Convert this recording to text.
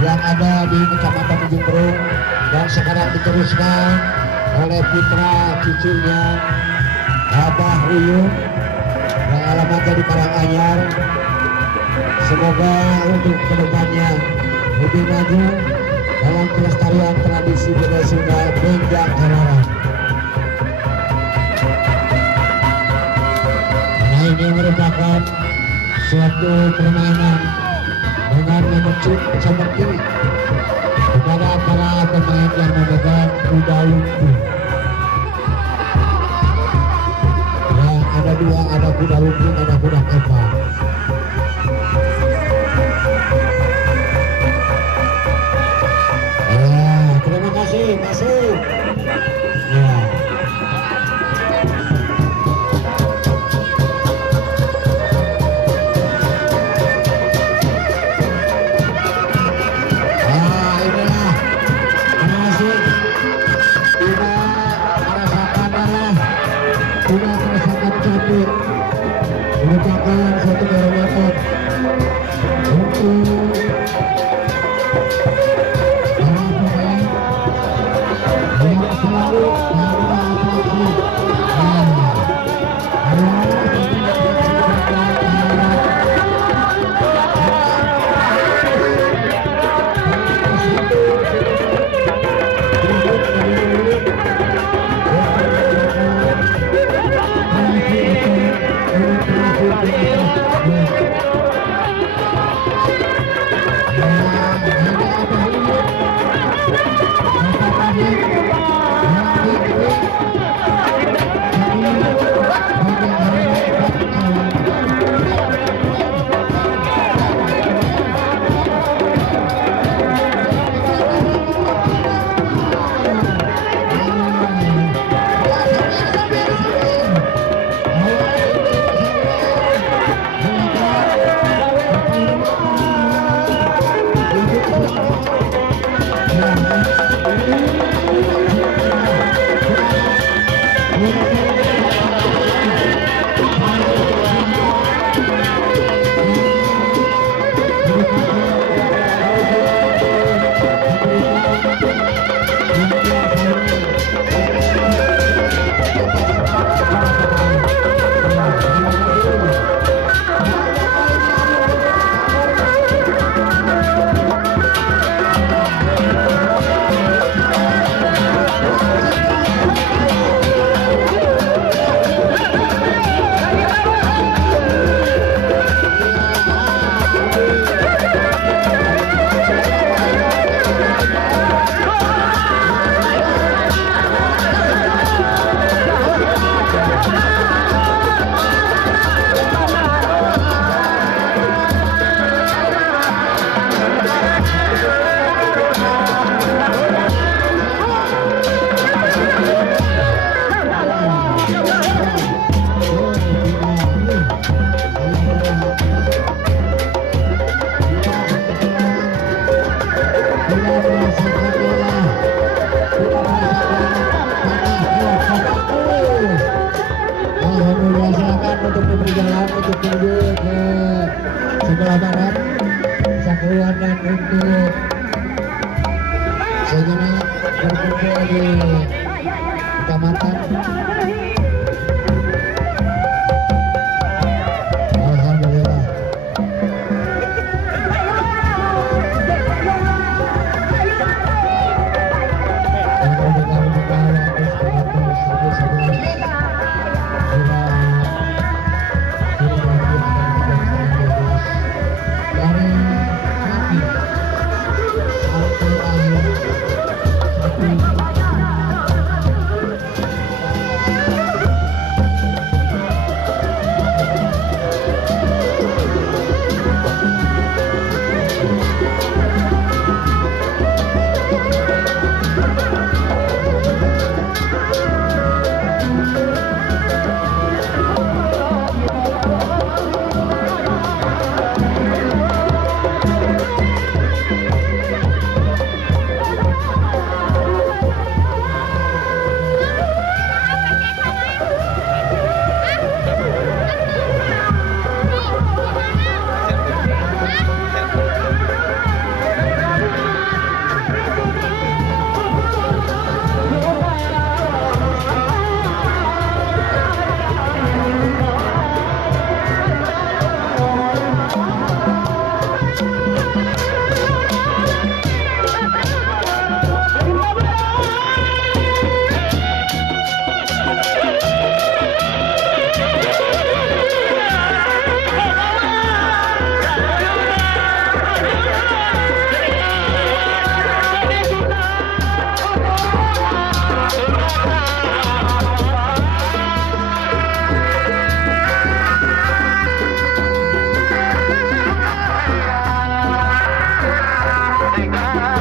yang ada di Kecamatan Ujung Berung, dan sekarang diteruskan oleh putra cucunya Abah Uyung yang alamatnya di Karanganyar. Semoga untuk kedepannya lebih maju dalam pelestarian tradisi budaya Sunda Benjang Hararan. Nah, ini merupakan suatu permainan dengan menunjuk seperti kepada para pemain yang memegang kuda lumpur. Ya, ada dua, ada kuda lumpur, ada kuda kapal. Ya, terima kasih, masuk. Ya. Merupakan satu kehormatan untuk para pemain yang selalu untuk memberi jalan untuk menuju ke sebelah barat Sakuan dan untuk sejenak berkumpul di kecamatan. Alhamdulillah. my God.